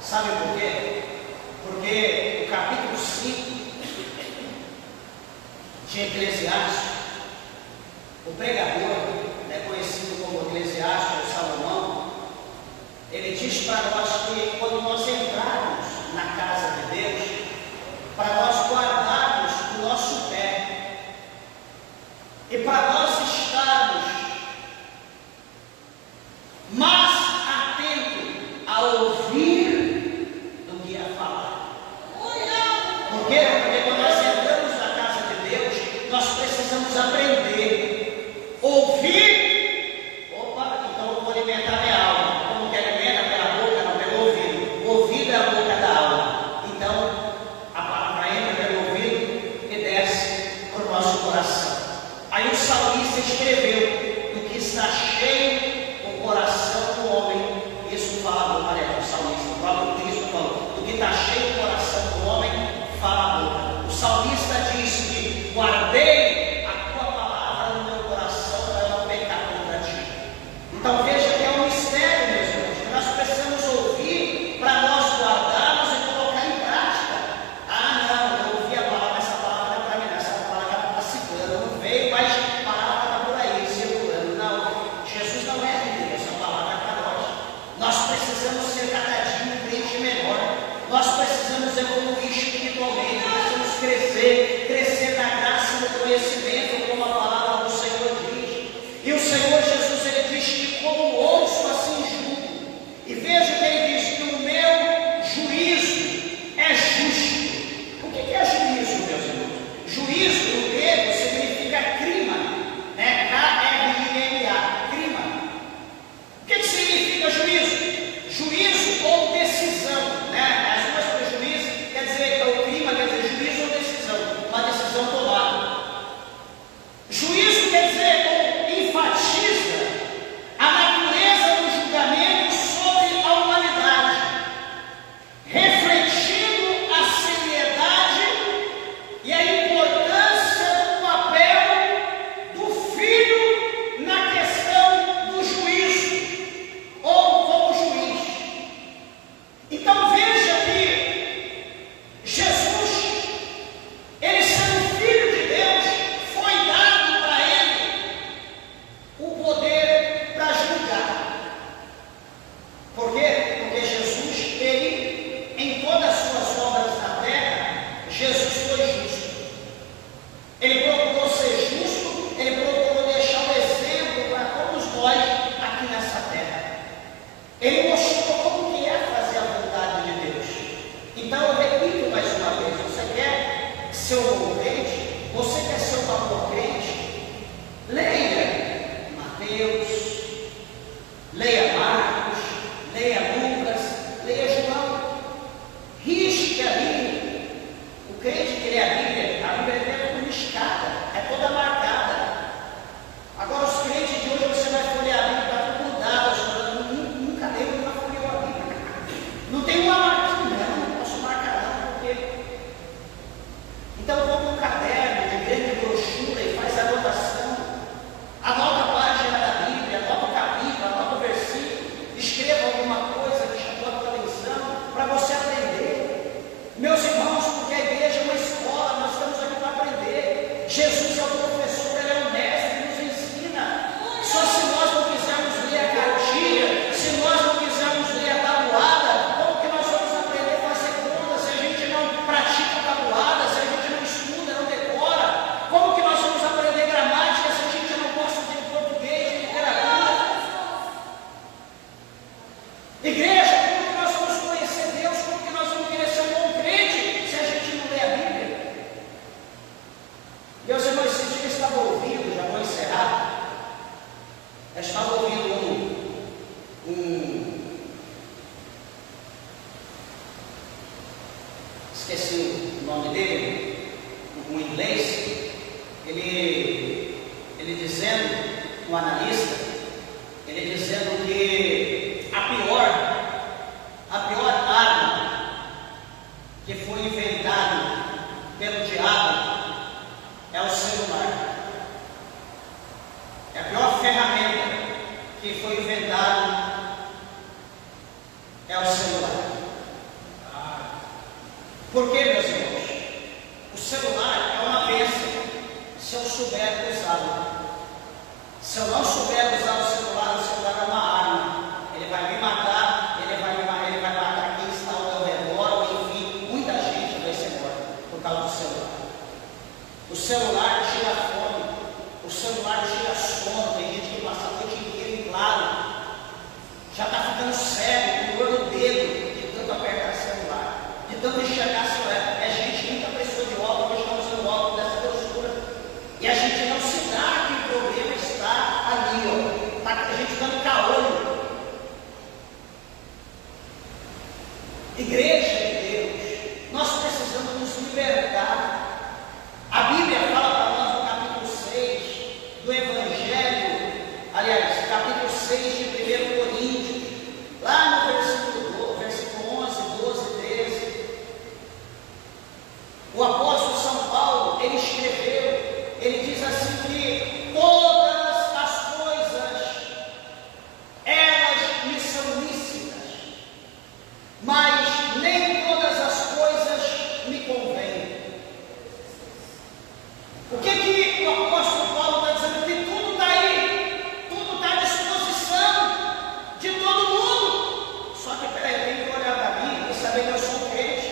Sabe por quê? Porque o capítulo 5 de Eclesiastes, o pregador, conhecido como Eclesiastes, Salomão, ele diz para nós que quando nós entrarmos na casa de Deus, para nós guardarmos o nosso pé e para nós estarmos mais atentos a ouvir do que a falar. Por quê? Porque quando nós entramos na casa de Deus, nós precisamos aprender, ouvir. Opa, então eu vou alimentar minha alma. Como que alimenta pela boca, não pelo ouvido. O ouvido é a boca da alma. Então a palavra entra pelo ouvido e desce para o nosso coração. Aí o salmista escreveu: do que está cheio o coração do homem. Isso fala a boca, né? O salmista, o próprio Cristo falou: do que está cheio o coração do homem, fala a boca. O salmista diz que guardei a tua palavra no meu coração para não pecar contra ti. Então veja que é um mistério, meus irmãos, que nós precisamos ouvir para nós guardarmos e colocar em prática. Ah, não, eu ouvi a palavra, essa palavra não é para mim, essa palavra está ciclando, não veio, mas a palavra está por aí, circulando. Não, Jesus não é de Deus, essa palavra é para nós. Nós precisamos ser cada dia um crente melhor. Nós precisamos evoluir espiritualmente, precisamos crescer na graça e no conhecimento, como a palavra do Senhor diz. E o Senhor Jesus, ele diz que como ouço, assim julgo. E veja que ele diz que o meu juízo é justo. O que é juízo, meus irmãos? Juízo no grego significa crima, né? K-R-I-M-A. nome dele, no inglês, ele dizendo, um analista, ele dizendo que a pior arma que foi inventada pelo diabo é o celular. É a pior ferramenta que foi inventada é o celular. Por quê, meus irmãos? O celular é uma bênção se eu souber usá-lo. Se eu não souber usar o celular é uma arma. Ele vai me matar, ele vai matar quem está ao meu redor, ou enfim, muita gente vai ser morta por causa do celular. O celular tira fome, o celular tira sono. Tem gente que passa a noite inteira em claro, já está ficando cego, com dor no dedo, de tanto apertar o celular, de tanto enxergar celular. É gente, muita pessoa de óculos, hoje está usando óculos dessa grossura, e a gente não se dá que o problema está ali, ó. Está a gente dando caolho. Igreja de Deus, nós precisamos nos libertar. A Bíblia fala para nós no capítulo 6 do Evangelho, aliás, capítulo 6 de 1 Coríntios, lá no versículo 11, 12, 13, o apóstolo São Paulo, ele escreveu, ele diz assim que todas as coisas, elas me são lícitas, mas nem todas as coisas me convêm. O que o apóstolo Paulo está dizendo? Que tudo está aí, tudo está à disposição de todo mundo. Só que, peraí, eu tenho que olhar para mim e saber que eu sou crente,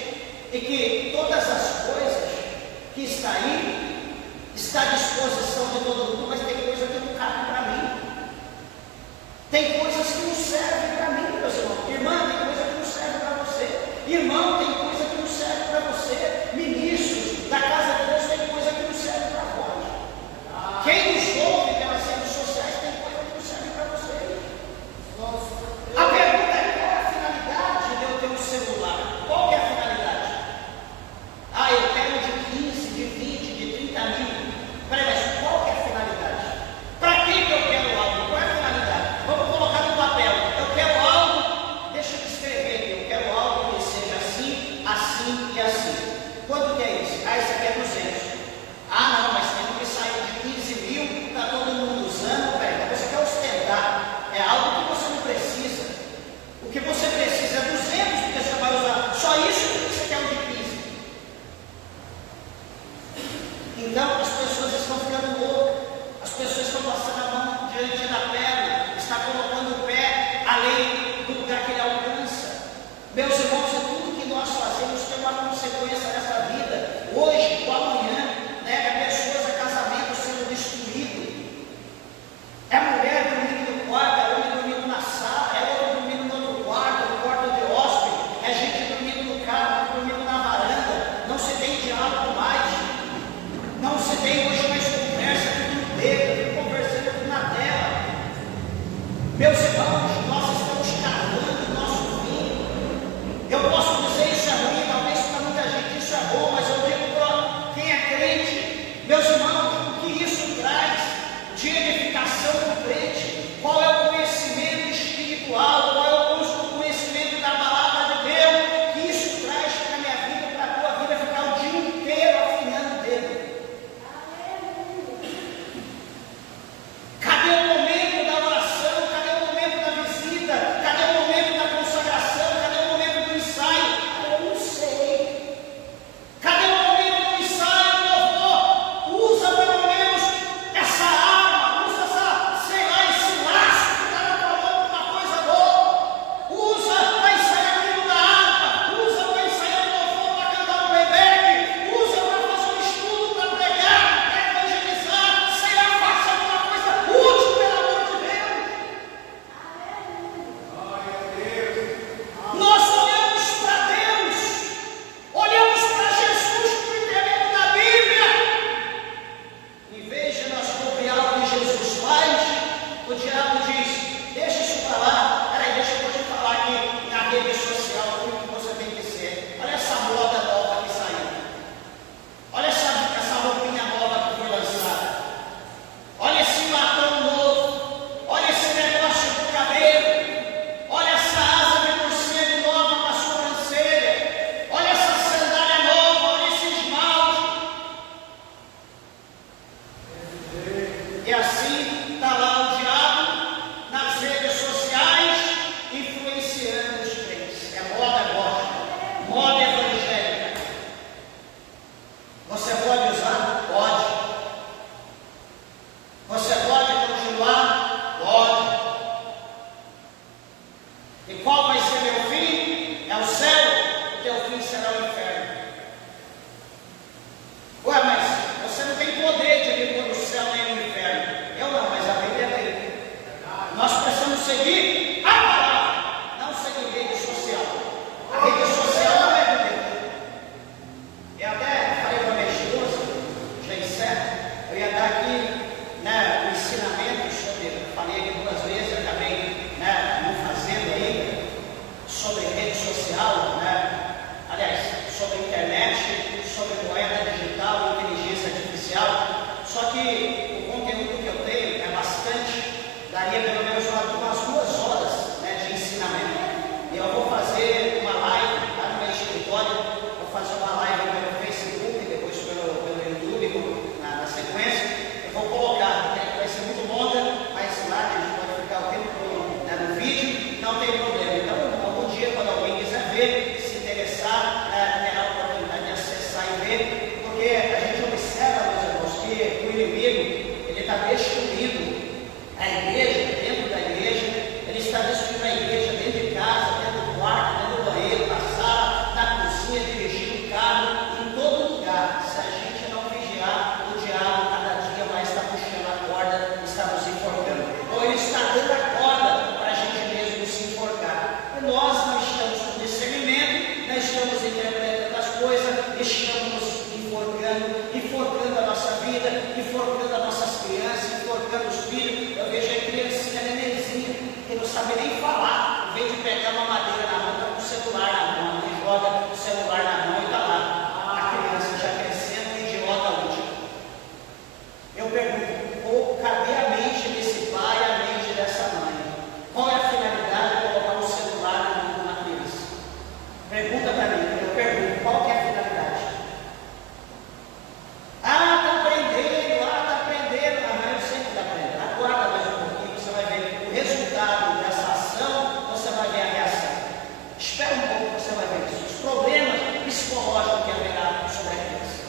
e que todas as coisas que está aí, está à disposição de todo mundo, mas tem coisa que não cabe para mim. Tem coisas que não servem para mim, meus irmãos. Irmã, tem coisa que não serve para você. Irmão, tem coisa que não serve para você. Ministros da casa de Deus, tem coisa que não serve para vós. Quem nos ouve pelas redes sociais, tem coisa que não serve para você. A pergunta é: qual é a finalidade de eu ter um celular? Qual que é a finalidade? Ah, eu quero de 15, de 20, de 30 mil. Peraí, mas qual que é a finalidade? Para que eu quero algo? Qual é a finalidade? Vamos colocar no papel. Eu quero algo, deixa eu escrever aqui. Eu quero algo que seja assim, assim e assim. Quanto que é isso? Ah, isso aqui é 200. Ah, não, mas tem que sair de 15 mil, está todo mundo usando. Peraí, você quer ostentar. É algo que você não precisa. O que você precisa é 200, porque você vai usar só isso, que você quer um de 15. Então, as pessoas estão ficando loucas, as pessoas estão passando a mão diante da perna, está colocando o pé além do lugar que ele alcança. Meus irmãos, tudo que nós fazemos tem uma consequência nessa vida, hoje ou amanhã, né? É pessoas, é casamento sendo destruído, é mulher dormindo no quarto, é homem dormindo na sala, é outro dormindo no outro quarto, no quarto de hóspede, é gente dormindo no carro, dormindo na varanda. Não se tem diálogo mais, não se tem hoje mais conversa, tudo no dedo, tudo conversando tudo na tela. Meus irmãos, nós estamos cavando o nosso fim. Eu posso dizer isso é ruim, talvez para muita gente isso é bom, mas eu digo para quem é crente, meus irmãos, o que isso traz de edificação para o crente? Qual é o conhecimento espiritual? Qual é o conhecimento da palavra de Deus que isso traz para a minha vida, para a tua vida, ficar o dia inteiro afinando o dedo? Cadê o momento da oração? Cadê o momento da seguir a palavra, não seguir rede social. A rede social não é de Deus. Eu até falei para minha esposa, já encerro, eu ia dar aqui o ensinamento sobre, falei aqui 2 vezes, eu acabei não fazendo ainda, sobre rede social, aliás, sobre internet, sobre moeda digital, inteligência artificial. Só que o conteúdo que eu tenho é bastante, daria pelo menos umas 2 horas de ensinamento. E eu vou fazer uma live lá no meu escritório, vou fazer uma live pelo Facebook, depois pelo YouTube, na sequência. Eu vou colocar, porque vai ser muito longa, mas lá a gente pode ficar o tempo todo no vídeo, não tem problema. Então, algum dia, quando alguém quiser ver, se interessar, terá a oportunidade de acessar e ver, porque a gente observa, meus irmãos, que o inimigo, ele está destruindo a igreja, dentro da igreja, ele está destruindo a igreja dentro de casa, dentro do quarto, dentro do banheiro, na sala, na cozinha, dirigindo o carro, em todo lugar. Se a gente não vigiar, o diabo cada dia mais está puxando a corda, está nos enforcando. Ou ele está dando a corda para a gente mesmo se enforcar. E nós não estamos com discernimento, não estamos interpretando as coisas, estamos enforcando a nossa vida, enforcando as nossas crianças, enforcando os filhos. Eu vejo a criancinha nenenzinha, que não sabe nem falar, em vez de pegar uma madeira na mão, está com o celular na mão, ele joga o celular na mão e está lá. A criança já crescendo, idiota útil. Eu pergunto, cadê a mente desse pai e a mente dessa mãe? Qual é a finalidade de colocar um celular na mão de uma criança? Pergunta para mim, eu pergunto, qual que é a finalidade? Está aprendendo, mas eu sempre está aprendendo. Aguarda mais um pouquinho, você vai ver o resultado dessa ação, você vai ver a reação. Espera um pouco, você vai ver isso. Os problemas psicológicos que haverá sobre a criança.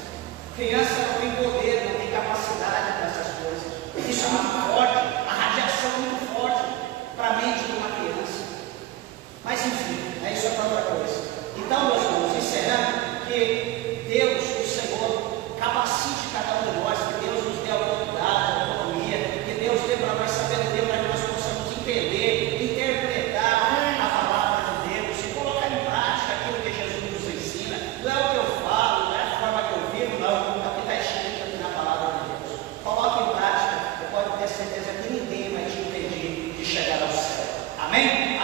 Criança não tem poder, não tem capacidade para essas coisas. Isso é muito forte, a radiação é muito forte para a mente de uma criança. Mas enfim, isso é para outra coisa. Então, meus irmãos, encerrando, que Deus, o Senhor, capacite cada um de nós, que Deus nos dê a oportunidade, a autonomia, que Deus dê para nós sabedoria, para que nós possamos entender, interpretar a palavra de Deus e colocar em prática aquilo que Jesus nos ensina. Não é o que eu falo, não é a forma que eu vivo, não, é o que está escrito aqui na palavra de Deus. Coloque em prática, e pode ter certeza que ninguém vai te impedir de chegar ao céu. Amém?